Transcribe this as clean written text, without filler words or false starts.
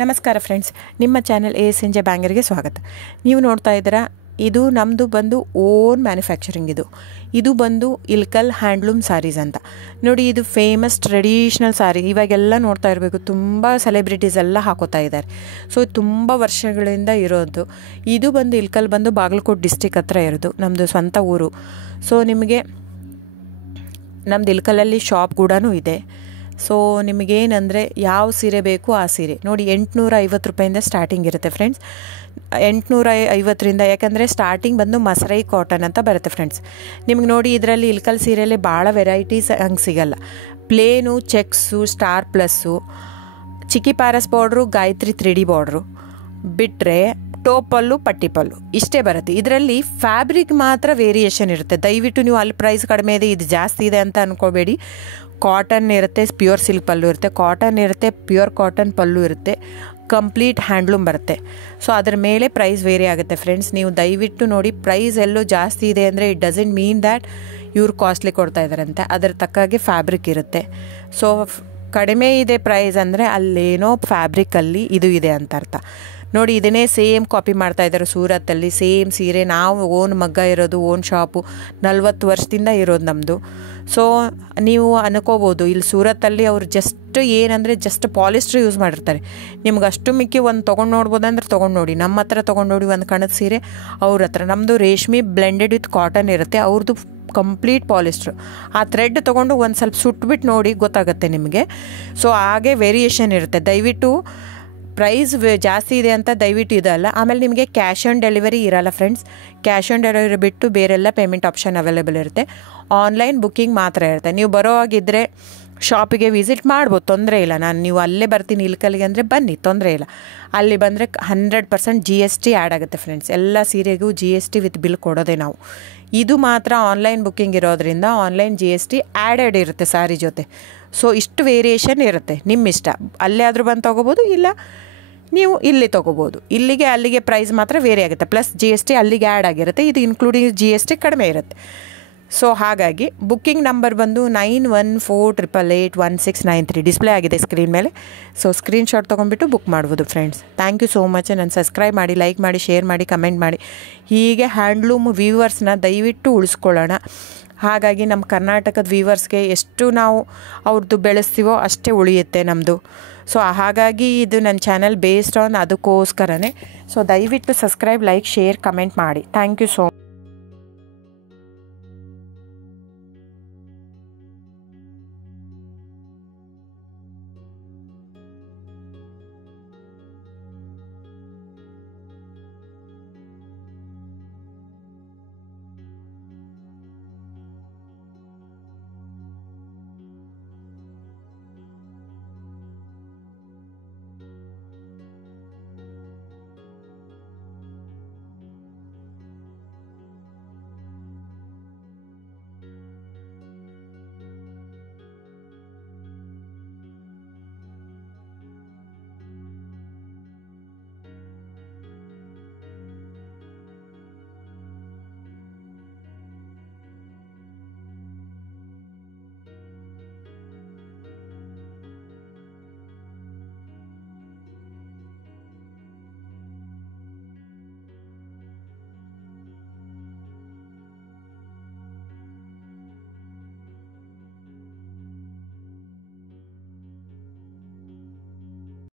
ನಮಸ್ಕಾರ ಫ್ರೆಂಡ್ಸ್, ನಿಮ್ಮ channel ASNJ ಬ್ಯಾಂಗರ್ಗೆ ಸ್ವಾಗತ. ನೀವು ನೋಡ್ತಾ ಇದ್ದೀರಾ, ಇದು ನಮ್ಮದು ಬಂದು ಓನ್ ಮ್ಯಾನುಫ್ಯಾಕ್ಚರಿಂಗ್. ಇದು ಬಂದು ಇಲ್ಕಲ್ ಹ್ಯಾಂಡ್ಲೂಮ್ ಸಾರೀಸ್ ಅಂತ ನೋಡಿ. ಇದು ಫೇಮಸ್ ಟ್ರೆಡಿಷ್ನಲ್ ಸಾರಿ. ಇವಾಗೆಲ್ಲ ನೋಡ್ತಾ ಇರಬೇಕು, ತುಂಬ ಸೆಲೆಬ್ರಿಟೀಸ್ ಎಲ್ಲ ಹಾಕೋತಾ ಇದ್ದಾರೆ. ಸೊ ತುಂಬ ವರ್ಷಗಳಿಂದ ಇರೋದು. ಇದು ಬಂದು ಇಲ್ಕಲ್ ಬಂದು ಬಾಗಲಕೋಟೆ ಡಿಸ್ಟಿಕ್ ಹತ್ರ ಇರೋದು, ನಮ್ಮದು ಸ್ವಂತ ಊರು. ಸೊ ನಿಮಗೆ ನಮ್ಮದು ಇಲ್ಕಲಲ್ಲಿ ಶಾಪ್ ಕೂಡ ಇದೆ. ಸೊ ನಿಮಗೇನಂದರೆ ಯಾವ ಸೀರೆ ಬೇಕು ಆ ಸೀರೆ ನೋಡಿ, 850 ರೂಪಾಯಿಂದ ಸ್ಟಾರ್ಟಿಂಗ್ ಇರುತ್ತೆ ಫ್ರೆಂಡ್ಸ್. 850ರಿಂದ, ಯಾಕಂದರೆ ಸ್ಟಾರ್ಟಿಂಗ್ ಬಂದು ಮಸರೈ ಕಾಟನ್ ಅಂತ ಬರುತ್ತೆ ಫ್ರೆಂಡ್ಸ್. ನಿಮ್ಗೆ ನೋಡಿ, ಇದರಲ್ಲಿ ಇಲ್ಕಲ್ ಸೀರೆಯಲ್ಲಿ ಭಾಳ ವೆರೈಟೀಸ್ ಹಂಗೆ ಸಿಗಲ್ಲ. ಪ್ಲೇನು, ಚೆಕ್ಸು, ಸ್ಟಾರ್ ಪ್ಲಸ್ಸು, ಚಿಕ್ಕಿ ಪ್ಯಾರಸ್ ಬಾರ್ಡ್ರು, ಗಾಯತ್ರಿ 3D ಬಾರ್ಡ್ರು ಬಿಟ್ಟರೆ ಟೋಪಲ್ಲು, ಪಟ್ಟಿ ಪಲ್ಲು ಇಷ್ಟೇ ಬರುತ್ತೆ. ಇದರಲ್ಲಿ ಫ್ಯಾಬ್ರಿಕ್ ಮಾತ್ರ ವೇರಿಯೇಷನ್ ಇರುತ್ತೆ. ದಯವಿಟ್ಟು ನೀವು ಅಲ್ಲಿ ಪ್ರೈಸ್ ಕಡಿಮೆ ಇದೆ, ಇದು ಜಾಸ್ತಿ ಇದೆ ಅಂತ ಅಂದ್ಕೋಬೇಡಿ. ಕಾಟನ್ ಇರುತ್ತೆ, ಪ್ಯೂರ್ ಸಿಲ್ಕ್ ಪಲ್ಲು ಇರುತ್ತೆ, ಕಾಟನ್ ಇರುತ್ತೆ, ಪ್ಯೂರ್ ಕಾಟನ್ ಪಲ್ಲು ಇರುತ್ತೆ, ಕಂಪ್ಲೀಟ್ ಹ್ಯಾಂಡ್ಲೂಮ್ ಬರುತ್ತೆ. ಸೊ ಅದ್ರ ಮೇಲೆ ಪ್ರೈಸ್ ವೇರಿ ಆಗುತ್ತೆ ಫ್ರೆಂಡ್ಸ್. ನೀವು ದಯವಿಟ್ಟು ನೋಡಿ, ಪ್ರೈಸ್ ಎಲ್ಲೋ ಜಾಸ್ತಿ ಇದೆ ಅಂದರೆ ಇಟ್ ಡಸಂಟ್ ಮೀನ್ ದ್ಯಾಟ್ ಇವ್ರು ಕಾಸ್ಟ್ಲಿ ಕೊಡ್ತಾ ಇದ್ದಾರಂತೆ. ಅದರ ತಕ್ಕಾಗೆ ಫ್ಯಾಬ್ರಿಕ್ ಇರುತ್ತೆ. ಸೊ ಕಡಿಮೆ ಇದೆ ಪ್ರೈಸ್ ಅಂದರೆ ಅಲ್ಲೇನೋ ಫ್ಯಾಬ್ರಿಕಲ್ಲಿ ಇದು ಇದೆ ಅಂತ ಅರ್ಥ. ನೋಡಿ, ಇದನ್ನೇ ಸೇಮ್ ಕಾಪಿ ಮಾಡ್ತಾ ಇದ್ದಾರೆ ಸೂರತ್ತಲ್ಲಿ. ಸೇಮ್ ಸೀರೆ ನಾವು ಓನ್ ಮಗ್ಗ ಇರೋದು, ಓನ್ ಶಾಪು 40 ವರ್ಷದಿಂದ ಇರೋದು ನಮ್ಮದು. ಸೊ ನೀವು ಅನ್ಕೋಬೋದು, ಇಲ್ಲಿ ಸೂರತ್ತಲ್ಲಿ ಅವ್ರು ಜಸ್ಟ್ ಏನಂದರೆ ಜಸ್ಟ್ ಪಾಲಿಸ್ಟ್ರ್ ಯೂಸ್ ಮಾಡಿರ್ತಾರೆ. ನಿಮ್ಗೆ ಅಷ್ಟು ಮಿಕ್ಕಿ ಒಂದು ತೊಗೊಂಡು ನೋಡ್ಬೋದಂದ್ರೆ ತೊಗೊಂಡು ನೋಡಿ. ನಮ್ಮ ಹತ್ರ ತೊಗೊಂಡು ನೋಡಿ ಒಂದು ಕಣದ ಸೀರೆ, ಅವ್ರ ಹತ್ರ ನಮ್ಮದು ರೇಷ್ಮೆ ಬ್ಲೆಂಡೆಡ್ ವಿತ್ ಕಾಟನ್ ಇರುತ್ತೆ, ಅವ್ರದ್ದು ಕಂಪ್ಲೀಟ್ ಪಾಲಿಸ್ಟ್ರು. ಆ ಥ್ರೆಡ್ ತೊಗೊಂಡು ಒಂದು ಸ್ವಲ್ಪ ಸುಟ್ಬಿಟ್ಟು ನೋಡಿ, ಗೊತ್ತಾಗುತ್ತೆ ನಿಮಗೆ. ಸೊ ಹಾಗೆ ವೇರಿಯೇಷನ್ ಇರುತ್ತೆ. ದಯವಿಟ್ಟು ಪ್ರೈಸ್ ಜಾಸ್ತಿ ಇದೆ ಅಂತ ದಯವಿಟ್ಟು ಇದಲ್ಲ. ಆಮೇಲೆ ನಿಮಗೆ ಕ್ಯಾಶ್ ಆನ್ ಡೆಲಿವರಿ ಇರಲ್ಲ ಫ್ರೆಂಡ್ಸ್. ಕ್ಯಾಶ್ ಆನ್ ಡೆಲಿವರಿ ಬಿಟ್ಟು ಬೇರೆಲ್ಲ ಪೇಮೆಂಟ್ ಆಪ್ಷನ್ ಅವೈಲೇಬಲ್ ಇರುತ್ತೆ. ಆನ್ಲೈನ್ ಬುಕ್ಕಿಂಗ್ ಮಾತ್ರ ಇರುತ್ತೆ. ನೀವು ಬರೋ ಹಾಗಿದ್ದರೆ ಶಾಪಿಗೆ ವಿಸಿಟ್ ಮಾಡ್ಬೋದು, ತೊಂದರೆ ಇಲ್ಲ. ನೀವು ಅಲ್ಲೇ ಬರ್ತೀನಿ ಇಲ್ಕಲ್ಗೆ ಅಂದರೆ ಬನ್ನಿ, ತೊಂದರೆ ಇಲ್ಲ. ಅಲ್ಲಿ ಬಂದರೆ 100% GST ಆ್ಯಡ್ ಆಗುತ್ತೆ ಫ್ರೆಂಡ್ಸ್. ಎಲ್ಲ ಸೀರೆಗೂ GST ವಿತ್ ಬಿಲ್ ಕೊಡೋದೆ ನಾವು. ಇದು ಮಾತ್ರ ಆನ್ಲೈನ್ ಬುಕ್ಕಿಂಗ್ ಇರೋದ್ರಿಂದ ಆನ್ಲೈನ್ GST ಆ್ಯಡೆಡ್ ಇರುತ್ತೆ ಸಾರಿ ಜೊತೆ. ಸೊ ಇಷ್ಟು ವೇರಿಯೇಷನ್ ಇರುತ್ತೆ, ನಿಮ್ಮ ಇಷ್ಟ. ಅಲ್ಲೇ ಆದರೂ ಬಂದು ತೊಗೋಬೋದು, ಇಲ್ಲ ನೀವು ಇಲ್ಲಿ ತೊಗೋಬೋದು. ಇಲ್ಲಿಗೆ ಅಲ್ಲಿಗೆ ಪ್ರೈಸ್ ಮಾತ್ರ ವೇರಿ ಆಗುತ್ತೆ. ಪ್ಲಸ್ GST ಅಲ್ಲಿಗೆ ಆ್ಯಡ್ ಆಗಿರುತ್ತೆ, ಇದು ಇನ್ಕ್ಲೂಡಿಂಗ್ GST ಕಡಿಮೆ ಇರುತ್ತೆ. ಸೊ ಹಾಗಾಗಿ ಬುಕ್ಕಿಂಗ್ ನಂಬರ್ ಬಂದು 9148881693 ಡಿಸ್ಪ್ಲೇ ಆಗಿದೆ ಸ್ಕ್ರೀನ್ ಮೇಲೆ. ಸೊ ಸ್ಕ್ರೀನ್ಶಾಟ್ ತೊಗೊಂಡ್ಬಿಟ್ಟು ಬುಕ್ ಮಾಡ್ಬೋದು friends. Thank you so much. ನಾನು ಸಬ್ಸ್ಕ್ರೈಬ್ ಮಾಡಿ, ಲೈಕ್ ಮಾಡಿ, ಶೇರ್ ಮಾಡಿ, ಕಮೆಂಟ್ ಮಾಡಿ. ಹೀಗೆ ಹ್ಯಾಂಡ್ಲೂಮ್ ವ್ಯೂವರ್ಸ್ನ ದಯವಿಟ್ಟು ಉಳಿಸ್ಕೊಳ್ಳೋಣ. ಹಾಗಾಗಿ ನಮ್ಮ ಕರ್ನಾಟಕದ ವ್ಯೂವರ್ಸ್ಗೆ ಎಷ್ಟು ನಾವು ಅವ್ರದ್ದು ಬೆಳೆಸ್ತೀವೋ ಅಷ್ಟೇ ಉಳಿಯುತ್ತೆ ನಮ್ಮದು. ಸೊ ಹಾಗಾಗಿ ಇದು ನನ್ನ ಚಾನಲ್ ಬೇಸ್ಡ್ ಆನ್ ಅದಕ್ಕೋಸ್ಕರನೇ. ಸೊ ದಯವಿಟ್ಟು ಸಬ್ಸ್ಕ್ರೈಬ್, ಲೈಕ್, ಶೇರ್, ಕಮೆಂಟ್ ಮಾಡಿ. Thank you so much.